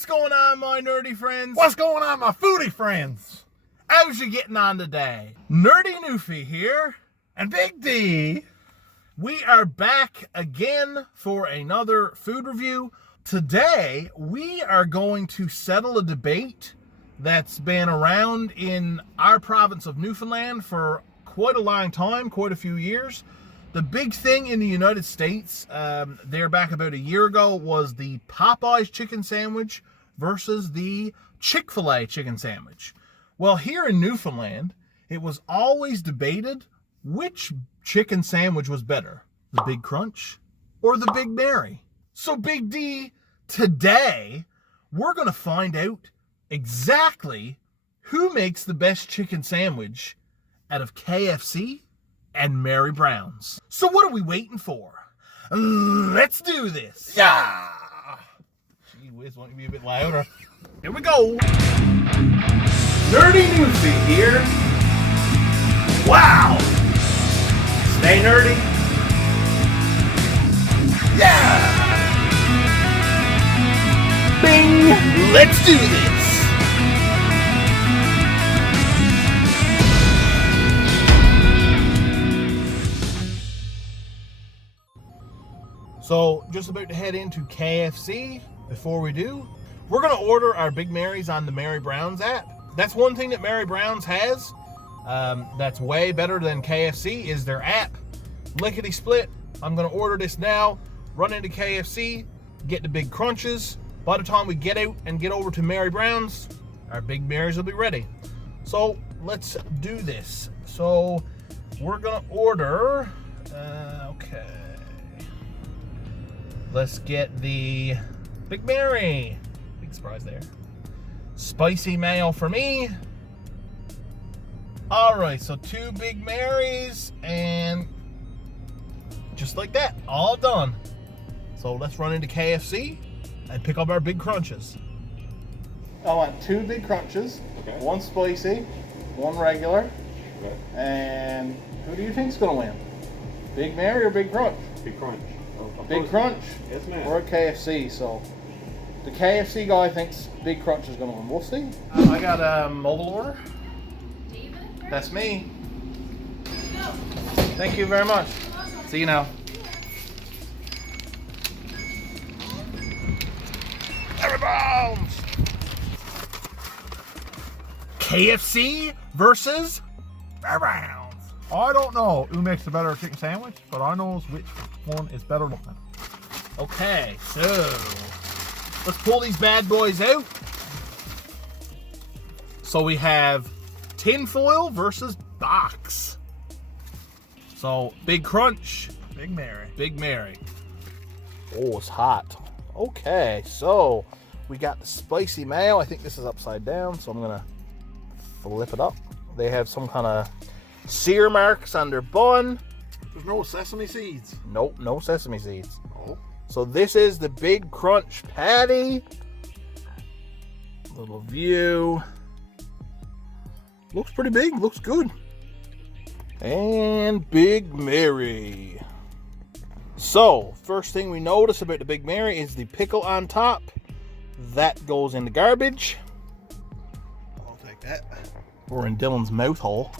What's going on, my nerdy friends? What's going on, my foodie friends? How's you getting on today? Nerdy Newfie here. And Big D. We are back again for another food review. Today, we are going to settle a debate that's been around in our province of Newfoundland for quite a long time, quite a few years. The big thing in the United States, there back about a year ago, was the Popeyes chicken sandwich versus the Chick-fil-A chicken sandwich. Well, here in Newfoundland, it was always debated which chicken sandwich was better, the Big Crunch or the Big Mary. So Big D, today, we're going to find out exactly who makes the best chicken sandwich out of KFC and Mary Browns. So what are we waiting for? Let's do this. Yeah. Gee whiz, why don't you be a bit louder? Here we go. Nerdy Newfie here. Wow. Stay nerdy. Yeah. Bing. Let's do this. So, just about to head into KFC. Before we do, we're going to order our Big Marys on the Mary Browns app. That's one thing that Mary Browns has that's way better than KFC is their app. Lickety split. I'm going to order this now, run into KFC, get the Big Crunches. By the time we get out and get over to Mary Browns, our Big Marys will be ready. So, let's do this. So, we're going to order, okay. Let's get the Big Mary. Big surprise there. Spicy mayo for me. Alright, so 2 Big Marys and just like that, all done. So let's run into KFC and pick up our Big Crunches. I want 2 Big Crunches, okay. 1 spicy, 1 regular, okay. And who do you think's gonna win? Big Mary or Big Crunch? Big Crunch. Big Crunch? Yes, ma'am. We're at KFC, so the KFC guy thinks Big Crunch is going to win. We'll see. I got a mobile order. David? That's me. No. Thank you very much. See you now. Mary Browns! KFC versus Mary Browns. I don't know who makes the better chicken sandwich, but I know which one is better looking. Okay, so let's pull these bad boys out. So we have tinfoil versus box. So Big Crunch, Big Mary. Big Mary. Oh, it's hot. Okay, so we got the spicy mayo. I think this is upside down, so I'm gonna flip it up. They have some kind of sear marks on their bun. There's no sesame seeds. Nope, no sesame seeds. Oh. So this is the Big Crunch patty. Little view. Looks pretty big, looks good. And Big Mary. So, first thing we notice about the Big Mary is the pickle on top. That goes in the garbage. I'll take that. Or in Dylan's mouth hole.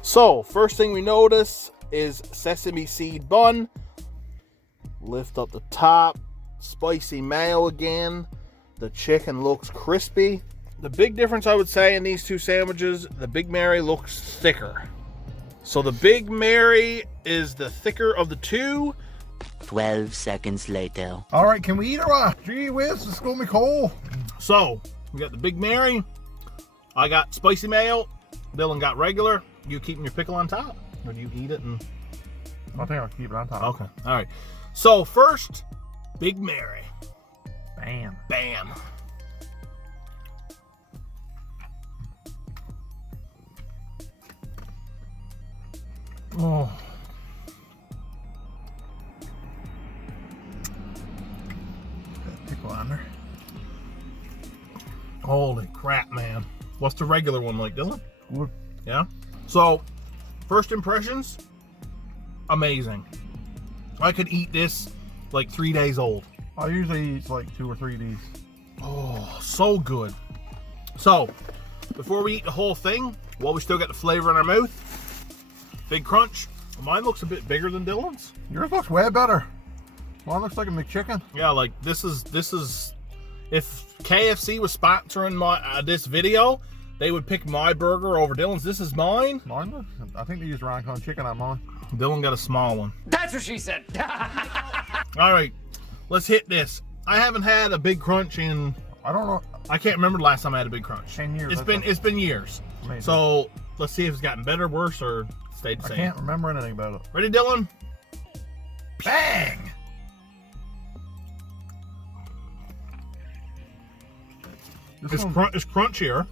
So, first thing we notice is sesame seed bun. Lift up the top. Spicy mayo again. The chicken looks crispy. The big difference I would say in these 2 sandwiches, the Big Mary looks thicker. So the Big Mary is the thicker of the 2. 12 seconds later. All right, can we eat it right? Gee whiz, it's going to be cold. So, we got the Big Mary. I got spicy mayo. Dylan got regular. You keeping your pickle on top? Or do you eat it and... I think I'll keep it on top. Okay, all right. So first, Big Mary. Bam. Bam. Oh. Got pickle on there. Holy crap, man. What's the regular one like, Dylan? Good. Yeah? So, first impressions, amazing. I could eat this like 3 days old. I usually eat like 2 or 3 of these. Oh, so good. So, before we eat the whole thing, while we still get the flavor in our mouth, big crunch. Mine looks a bit bigger than Dylan's. Yours looks way better. Mine looks like a McChicken. Yeah, like this is if KFC was sponsoring my this video, they would pick my burger over Dylan's. This is mine. Mine looks, I think they used Roncon chicken on mine. Dylan got a small one. That's what she said. All right, let's hit this. I haven't had a big crunch in, I don't know. I can't remember the last time I had a big crunch. 10 years. It's been years. Amazing. So let's see if it's gotten better, worse, or stayed the I same. can't remember anything about it. Ready, Dylan? Bang! It's crunchier.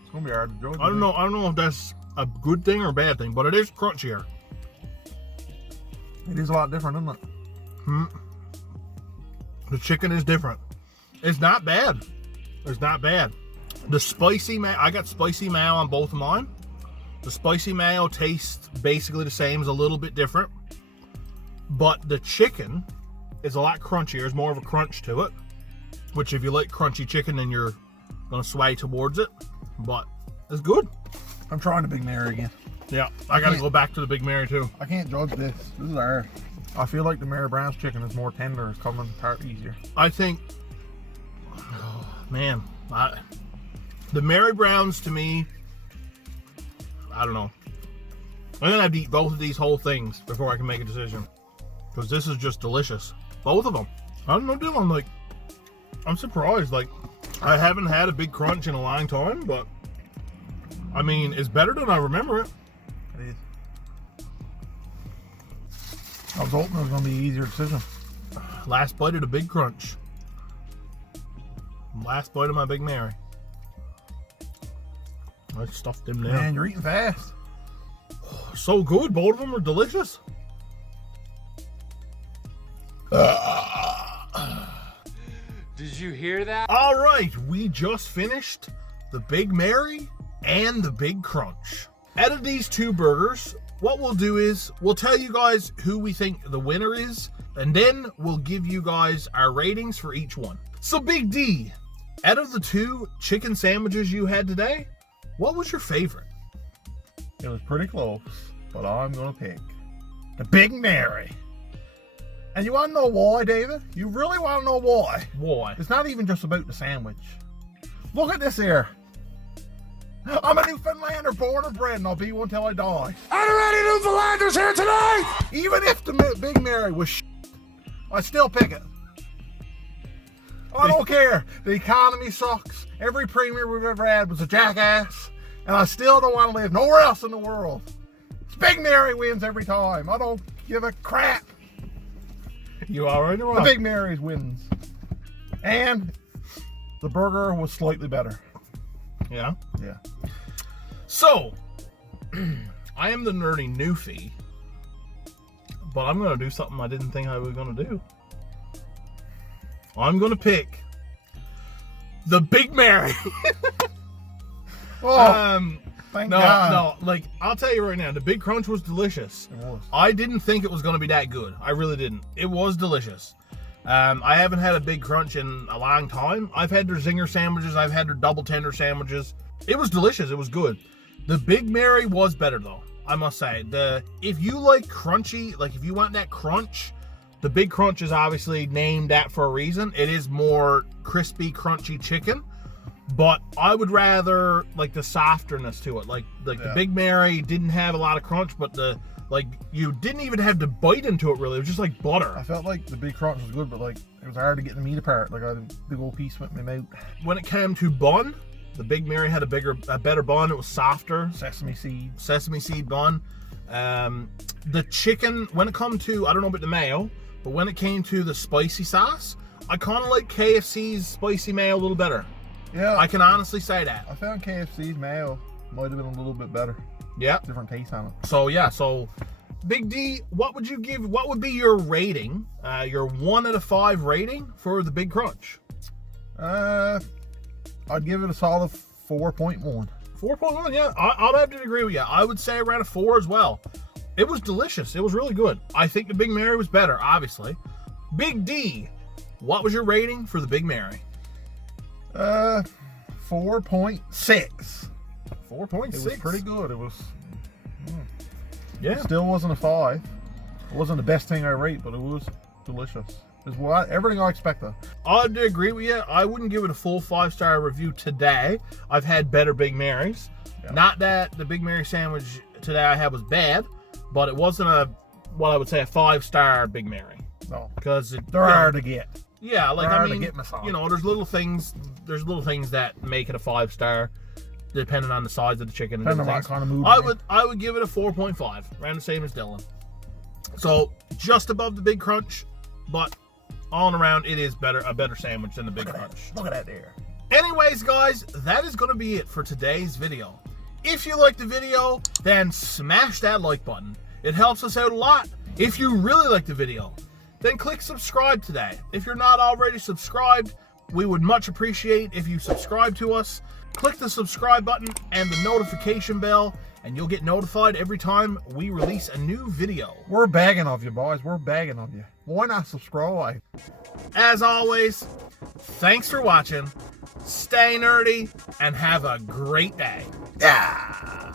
It's gonna be hard to judge. I don't know if that's a good thing or a bad thing, but it is crunchier. It is a lot different, isn't it? The chicken is different. It's not bad. It's not bad. The spicy mayo, I got spicy mayo on both of mine. The spicy mayo tastes basically the same, is a little bit different. But the chicken is a lot crunchier. There's more of a crunch to it. Which if you like crunchy chicken, then you're gonna sway towards it. But it's good. I'm trying the Big Mary again. Yeah, I gotta go back to the Big Mary too. I can't judge this. This is hard. I feel like the Mary Browns chicken is more tender. It's coming apart easier. I think, oh, man, the Mary Browns to me, I don't know. I'm gonna have to eat both of these whole things before I can make a decision, because this is just delicious. Both of them. I don't know, Dylan. Like, I'm surprised. Like, I haven't had a big crunch in a long time, but I mean, it's better than I remember it. It is. I was hoping it was gonna be an easier decision. Last bite of the big crunch. Last bite of my Big Mary. I stuffed them down. Man, you're eating fast. So good. Both of them are delicious. Did you hear that? All right, we just finished the Big Mary and the Big Crunch. Out of these two burgers, what we'll do is we'll tell you guys who we think the winner is, and then we'll give you guys our ratings for each one. So Big D, out of the two chicken sandwiches you had today, what was your favorite? It was pretty close, but I'm gonna pick the Big Mary. And you want to know why, David? You really want to know why? Why? It's not even just about the sandwich. Look at this here. I'm a Newfoundlander, born and bred, and I'll be one till I die. Are there any Newfoundlanders here tonight? Even if the Big Mary was I'd still pick it. I don't care. The economy sucks. Every premier we've ever had was a jackass. And I still don't want to live nowhere else in the world. Big Mary wins every time. I don't give a crap. You all right or The what? Big Mary's wins. And the burger was slightly better. Yeah. Yeah. So, I am the nerdy Newfie, but I'm going to do something I didn't think I was going to do. I'm going to pick the Big Mary. Thank No, God. no, like, I'll tell you right now, the Big Crunch was delicious. It was. I didn't think it was going to be that good. I really didn't. It was delicious. I haven't had a Big Crunch in a long time. I've had their zinger sandwiches. I've had their double tender sandwiches. It was delicious. It was good. The Big Mary was better, though, I must say. If you like crunchy, like if you want that crunch, the Big Crunch is obviously named that for a reason. It is more crispy, crunchy chicken. But I would rather like the softness to it. Like the Big Mary didn't have a lot of crunch, but you didn't even have to bite into it really. It was just like butter. I felt like the Big Crunch was good, but like it was hard to get the meat apart. Like I had a big old piece with my mouth. When it came to bun, the Big Mary had a better bun. It was softer. Sesame seed bun. The chicken, when it come to, I don't know about the mayo, but when it came to the spicy sauce, I kind of like KFC's spicy mayo a little better. Yeah. I can honestly say that. I found KFC's mayo might have been a little bit better. Yeah. Different taste on it. So Big D, what would you give, what would be your rating, your 1 out of 5 rating for the Big Crunch? I'd give it a solid 4.1. 4.1, yeah. I'll have to agree with you. I would say around a 4 as well. It was delicious. It was really good. I think the Big Mary was better, obviously. Big D, what was your rating for the Big Mary? 4.6. 4.6. It was pretty good. It was. Yeah. It still wasn't a 5. It wasn't the best thing I rate, but it was delicious. It's everything I expected. I'd agree with you. I wouldn't give it a full 5-star review today. I've had better Big Marys. Yeah. Not that the Big Mary sandwich today I had was bad, but it wasn't a 5-star Big Mary. No, because they're hard to get. Yeah, like They're I hard to mean, get massaged. you know, there's little things that make it a 5-star, depending on the size of the chicken. And Depending on different what kind of things. mood. I would give it a 4.5, around the same as Dylan. So just above the Big Crunch, but all and around it is a better sandwich than the Big Crunch. Look at that there. Anyways, guys, that is going to be it for today's video. If you liked the video, then smash that like button. It helps us out a lot. If you really like the video, then click subscribe today. If you're not already subscribed, we would much appreciate if you subscribe to us. Click the subscribe button and the notification bell, and you'll get notified every time we release a new video. We're begging of you, boys. We're begging of you. Why not subscribe? As always, thanks for watching. Stay nerdy and have a great day. Yeah.